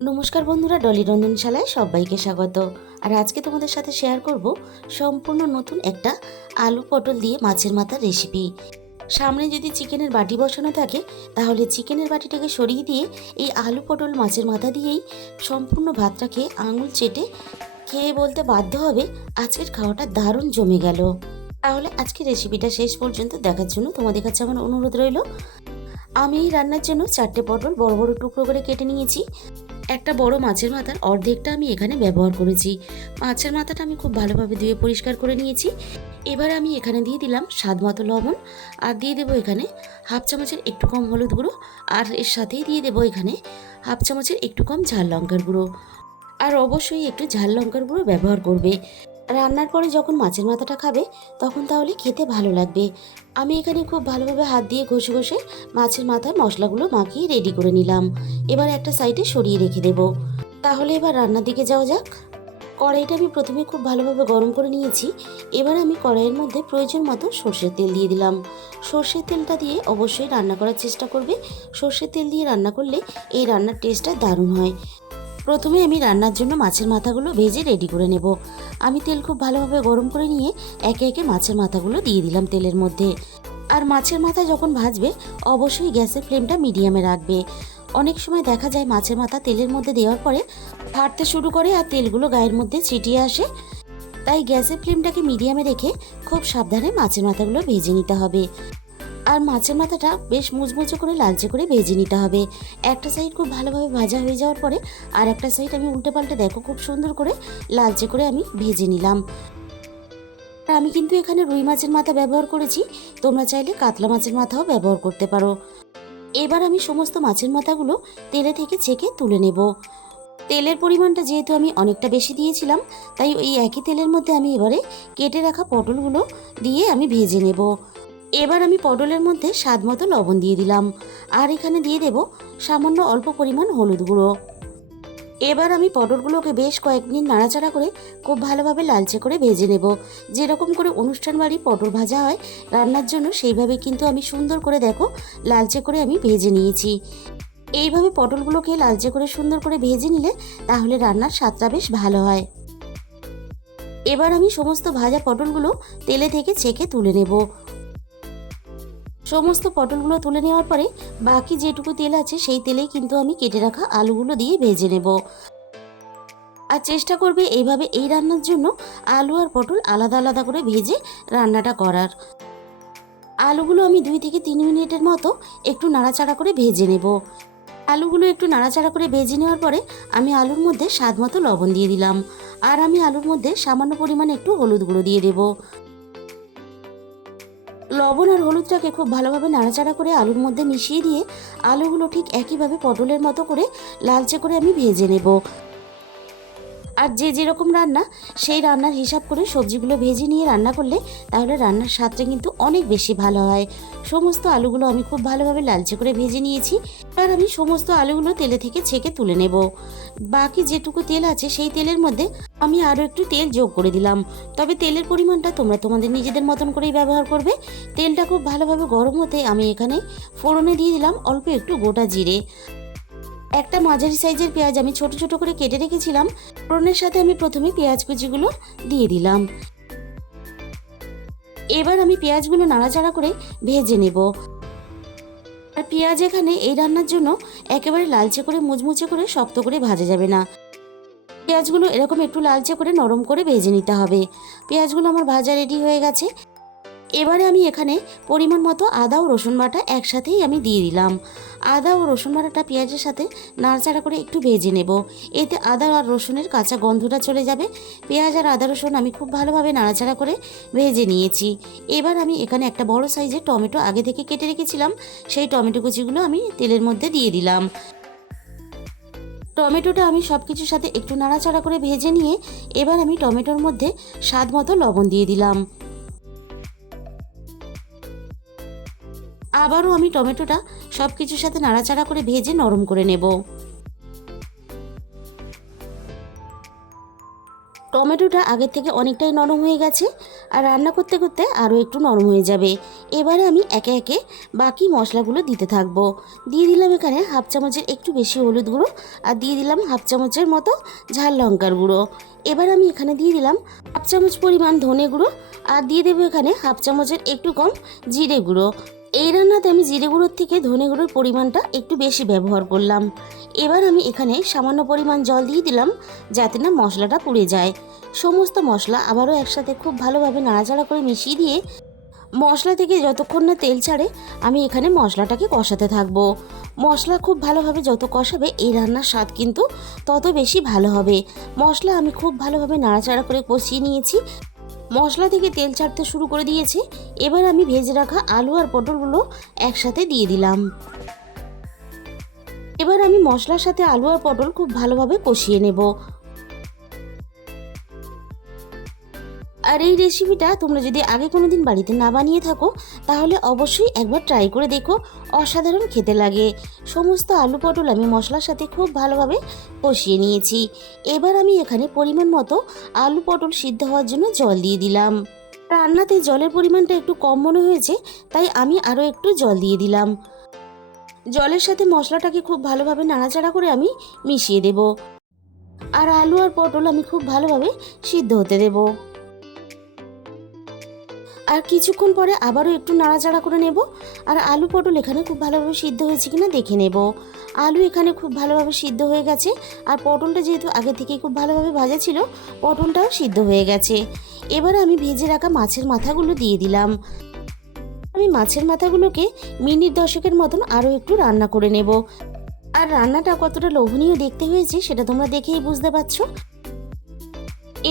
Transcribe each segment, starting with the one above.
নমস্কার বন্ধুরা, dolirrondhanshaলায় সবাইকে স্বাগত। আর আজকে তোমাদের সাথে শেয়ার করব সম্পূর্ণ নতুন একটা আলু পটল দিয়ে মাছের মাথার রেসিপি। সামনে যদি চিকেনের বাটি বসানো থাকে তাহলে চিকেনের বাটিটাকে সরিয়ে দিয়ে এই আলু পটল মাছের মাথা দিয়েই সম্পূর্ণ ভাতটা খেয়ে আঙুল চেটে খেয়ে বলতে বাধ্য হবে আজকের খাওয়াটা দারুণ জমে গেল। তাহলে আজকের রেসিপিটা শেষ পর্যন্ত দেখার জন্য তোমাদের কাছে আমার অনুরোধ রইল। আমি এই রান্নার জন্য 4টে পটল বড় বড় টুকরো করে কেটে নিয়েছি। একটা বড় মাছের মাথার অর্ধেকটা আমি এখানে ব্যবহার করেছি। মাছের মাথাটা আমি খুব ভালোভাবে ধুয়ে পরিষ্কার করে নিয়েছি। এবার আমি এখানে দিয়ে দিলাম স্বাদ মতো লবণ, আর দিয়ে দেবো এখানে হাফ চামচের একটু কম হলুদ গুঁড়ো, আর এর সাথেই দিয়ে দেবো এখানে হাফ চামচের একটু কম ঝাল লঙ্কার গুঁড়ো। আর অবশ্যই একটু ঝাল লঙ্কার গুঁড়ো ব্যবহার করবে। রান্নার পরে যখন মাছের মাথাটা খাবে তখন তাহলে খেতে ভালো লাগবে। আমি এখানে খুব ভালোভাবে হাত দিয়ে ঘষে ঘষে মাছের মাথায় মশলাগুলো মাখিয়ে রেডি করে নিলাম। এবার একটা সাইডে সরিয়ে রেখে দেব। তাহলে এবার রান্নার দিকে যাওয়া যাক। কড়াইটা আমি প্রথমে খুব ভালোভাবে গরম করে নিয়েছি। এবার আমি কড়াইয়ের মধ্যে প্রয়োজন মতো সর্ষের তেল দিয়ে দিলাম। সর্ষের তেলটা দিয়ে অবশ্যই রান্না করার চেষ্টা করবে। সর্ষের তেল দিয়ে রান্না করলে এই রান্নার টেস্টটা দারুণ হয়। প্রথমে আমি রান্নার জন্য মাছের মাথাগুলো ভেজে রেডি করে নেব। আমি তেল খুব ভালোভাবে গরম করে নিয়ে একে একে মাছের মাথাগুলো দিয়ে দিলাম তেলের মধ্যে। আর মাছের মাথা যখন ভাজবে অবশ্যই গ্যাসের ফ্লেমটা মিডিয়ামে রাখবে। অনেক সময় দেখা যায় মাছের মাথা তেলের মধ্যে দেওয়ার পরে ফাটতে শুরু করে আর তেলগুলো গায়ের মধ্যে ছিটিয়ে আসে। তাই গ্যাসের ফ্লেমটাকে মিডিয়ামে রেখে খুব সাবধানে মাছের মাথাগুলো ভেজে নিতে হবে। আর মাছের মাথাটা বেশ মুচমুচে করে লালচে করে ভেজে নিতে হবে। একটা সাইড খুব ভালোভাবে ভাজা হয়ে যাওয়ার পরে আর একটা সাইড আমি উল্টে পাল্টে দেখো খুব সুন্দর করে লালচে করে আমি ভেজে নিলাম। আর আমি কিন্তু এখানে রুই মাছের মাথা ব্যবহার করেছি, তোমরা চাইলে কাতলা মাছের মাথাও ব্যবহার করতে পারো। এবার আমি সমস্ত মাছের মাথাগুলো তেলে থেকে ছেঁকে তুলে নেব। তেলের পরিমাণটা যেহেতু আমি অনেকটা বেশি দিয়েছিলাম, তাই ওই একই তেলের মধ্যে আমি এবারে কেটে রাখা পটলগুলো দিয়ে আমি ভেজে নেব। এবার আমি পটলের মধ্যে স্বাদ মতো লবণ দিয়ে দিলাম, আর এখানে দিয়ে দেব সামান্য অল্প পরিমাণ হলুদ গুঁড়ো। এবার আমি পটলগুলোকে বেশ কয়েক মিনিট নাড়াচাড়া করে খুব ভালোভাবে লালচে করে ভেজে নেব। যেরকম করে অনুষ্ঠান বাড়ি পটল ভাজা হয় রান্নার জন্য, সেইভাবে কিন্তু আমি সুন্দর করে দেখো লালচে করে আমি ভেজে নিয়েছি। এইভাবে পটলগুলোকে লালচে করে সুন্দর করে ভেজে নিলে তাহলে রান্নার স্বাদটা বেশ ভালো হয়। এবার আমি সমস্ত ভাজা পটলগুলো তেলে থেকে ছেঁকে তুলে নেব। সমস্ত পটলগুলো তুলে নেওয়ার পরে বাকি যেটুকু তেল আছে সেই তেলেই কিন্তু আমি কেটে রাখা আলুগুলো দিয়ে ভেজে নেব। আর চেষ্টা করবে এইভাবে এই রান্নার জন্য আলু আর পটল আলাদা আলাদা করে ভেজে রান্নাটা করার। আলুগুলো আমি 2 থেকে 3 মিনিটের মতো একটু নাড়াচাড়া করে ভেজে নেব। আলুগুলো একটু নাড়াচাড়া করে ভেজে নেওয়ার পরে আমি আলুর মধ্যে স্বাদ মতো লবণ দিয়ে দিলাম, আর আমি আলুর মধ্যে সামান্য পরিমাণে একটু হলুদ গুঁড়ো দিয়ে দেব। লবণ আর হলুদটাকে খুব ভালোভাবে নাড়াচাড়া করে আলুর মধ্যে মিশিয়ে দিয়ে আলুগুলো ঠিক একইভাবে পটলের মতো করে লালচে করে আমি ভেজে নেব। আর যে যেরকম রান্না সেই রান্নার হিসাব করে সবজিগুলো ভেজে নিয়ে রান্না করলে তাহলে রান্নার স্বাদটা কিন্তু অনেক বেশি ভালো হয়। সমস্ত আলুগুলো আমি খুব ভালোভাবে লালচে করে ভেজে নিয়েছি। এবার আমি সমস্ত আলুগুলো তেলে থেকে ছেঁকে তুলে নেব। বাকি যেটুকু তেল আছে সেই তেলের মধ্যে আমি আরও একটু তেল যোগ করে দিলাম। তবে তেলের পরিমাণটা তোমরা তোমাদের নিজেদের মতন করেই ব্যবহার করবে। তেলটা খুব ভালোভাবে গরম হতে আমি এখানে ফোড়নে দিয়ে দিলাম অল্প একটু গোটা জিরে। একটা মাঝারি সাইজের পেঁয়াজ আমি ছোট ছোট করে কেটে রেখেছিলাম। ফোড়নের সাথে আমি প্রথমে পেঁয়াজ কুচিগুলো দিয়ে দিলাম। এবার আমি পেঁয়াজগুলো নাড়াচাড়া করে ভেজে নেব। আর পেঁয়াজ এখানে এই রান্নার জন্য একেবারে লালচে করে মুচমুচে করে শক্ত করে ভাজা যাবে না। পেঁয়াজগুলো এরকম একটু লালচে করে নরম করে ভেজে নিতে হবে। পেঁয়াজগুলো আমার ভাজা রেডি হয়ে গেছে। এবারে আমি এখানে পরিমাণ মতো আদা ও রসুন বাটা একসাথেই আমি দিয়ে দিলাম। আদা ও রসুন বাটাটা পেঁয়াজের সাথে নাড়াচাড়া করে একটু ভেজে নেব। এতে আদা আর রসুনের কাঁচা গন্ধটা চলে যাবে। পেঁয়াজ আর আদা রসুন আমি খুব ভালোভাবে নাড়াচাড়া করে ভেজে নিয়েছি। এবার আমি এখানে একটা বড় সাইজের টমেটো আগে থেকে কেটে রেখেছিলাম, সেই টমেটো কুচিগুলো আমি তেলের মধ্যে দিয়ে দিলাম। টমেটোটা আমি সব কিছুর সাথে একটু নাড়াচাড়া করে ভেজে নিয়ে এবার আমি টমেটোর মধ্যে স্বাদ মতো লবণ দিয়ে দিলাম। আবারও আমি টমেটোটা সব কিছুর সাথে নাড়াচাড়া করে ভেজে নরম করে নেব। টমেটোটা আগের থেকে অনেকটাই নরম হয়ে গেছে আর রান্না করতে করতে আরও একটু নরম হয়ে যাবে। এবারে আমি একে একে বাকি মশলাগুলো দিতে থাকবো। দিয়ে দিলাম এখানে হাফ চামচের একটু বেশি হলুদ গুঁড়ো আর দিয়ে দিলাম হাফ চামচের মতো ঝাল লঙ্কার গুঁড়ো। এবার আমি এখানে দিয়ে দিলাম হাফ চামচ পরিমাণ ধনে গুঁড়ো আর দিয়ে দেবো এখানে হাফ চামচের একটু কম জিরে গুঁড়ো। এই রান্নাতে আমি জিরে গুঁড়োর থেকে ধনে গুঁড়োর পরিমাণটা একটু বেশি ব্যবহার করলাম। এবার আমি এখানে সামান্য পরিমাণ জল দিয়ে দিলাম যাতে না মশলাটা পুড়ে যায়। সমস্ত মশলা আবারও একসাথে খুব ভালোভাবে নাড়াচাড়া করে মিশিয়ে দিয়ে মশলা থেকে যতক্ষণ না তেল ছাড়ে আমি এখানে মশলাটাকে কষাতে থাকবো। মশলা খুব ভালোভাবে যত কষাবে এই রান্নার স্বাদ কিন্তু তত বেশি ভালো হবে। মশলা আমি খুব ভালোভাবে নাড়াচাড়া করে কষিয়ে নিয়েছি। মশলা থেকে তেল ছাড়তে শুরু করে দিয়েছে। এবার আমি ভেজে রাখা আলু আর পটলগুলো একসাথে দিয়ে দিলাম। এবার আমি মশলার সাথে আলু আর পটল খুব ভালোভাবে কষিয়ে নেব। আর এই রেসিপিটা তোমরা যদি আগে কোনো দিন বাড়িতে না বানিয়ে থাকো তাহলে অবশ্যই একবার ট্রাই করে দেখো, অসাধারণ খেতে লাগে। সমস্ত আলু পটল আমি মশলার সাথে খুব ভালোভাবে কষিয়ে নিয়েছি। এবার আমি এখানে পরিমাণ মতো আলু পটল সিদ্ধ হওয়ার জন্য জল দিয়ে দিলাম। রান্নাতে জলের পরিমাণটা একটু কম মনে হয়েছে, তাই আমি আরও একটু জল দিয়ে দিলাম। জলের সাথে মশলাটাকে খুব ভালোভাবে নাড়াচাড়া করে আমি মিশিয়ে দেব। আর আলু আর পটল আমি খুব ভালোভাবে সিদ্ধ হতে দেব। আর কিছুক্ষণ পরে আবারও একটু নাড়াচাড়া করে নেব। আর আলু পটল এখানে খুব ভালোভাবে সিদ্ধ হয়েছে কিনা দেখে নেব। আলু এখানে খুব ভালোভাবে সিদ্ধ হয়ে গেছে আর পটলটা যেহেতু আগে থেকেই খুব ভালোভাবে ভাজা ছিল পটলটাও সিদ্ধ হয়ে গেছে। এবার আমি ভেজে রাখা মাছের মাথাগুলো দিয়ে দিলাম। আমি মাছের মাথাগুলোকে মিনিট 10 মতন আরও একটু রান্না করে নেব। আর রান্নাটা কতটা লোভনীয় দেখতে হয়েছে সেটা তোমরা দেখেই বুঝতে পারছো।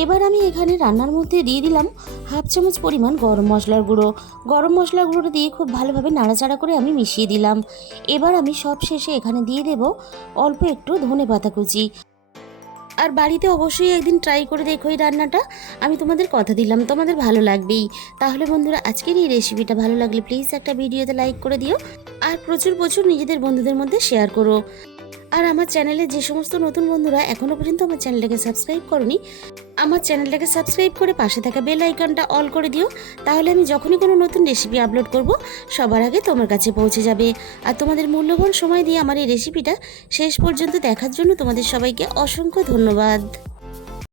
এবার আমি এখানে রান্নার মধ্যে দিয়ে দিলাম হাফ চামচ পরিমাণ গরম মশলার গুঁড়ো। গরম মশলার গুঁড়োটা দিয়ে খুব ভালোভাবে নাড়াচাড়া করে আমি মিশিয়ে দিলাম। এবার আমি সব শেষে এখানে দিয়ে দেব অল্প একটু ধনেপাতা কুচি। আর বাড়িতে অবশ্যই একদিন ট্রাই করে দেখো এই রান্নাটা, আমি তোমাদের কথা দিলাম তোমাদের ভালো লাগবেই। তাহলে বন্ধুরা আজকের এই রেসিপিটা ভালো লাগলে প্লিজ একটা ভিডিওতে লাইক করে দিও আর প্রচুর প্রচুর নিজেদের বন্ধুদের মধ্যে শেয়ার করো। আর আমার চ্যানেলে যে সমস্ত নতুন বন্ধুরা এখনও পর্যন্ত আমার চ্যানেলটাকে সাবস্ক্রাইব করনি, আমার চ্যানেলটাকে সাবস্ক্রাইব করে পাশে থাকা বেল আইকনটা অল করে দিও। তাহলে আমি যখনই কোনো নতুন রেসিপি আপলোড করব সবার আগে তোমার কাছে পৌঁছে যাবে। আর তোমাদের মূল্যবান সময় দিয়ে আমার এই রেসিপিটা শেষ পর্যন্ত দেখার জন্য তোমাদের সবাইকে অসংখ্য ধন্যবাদ।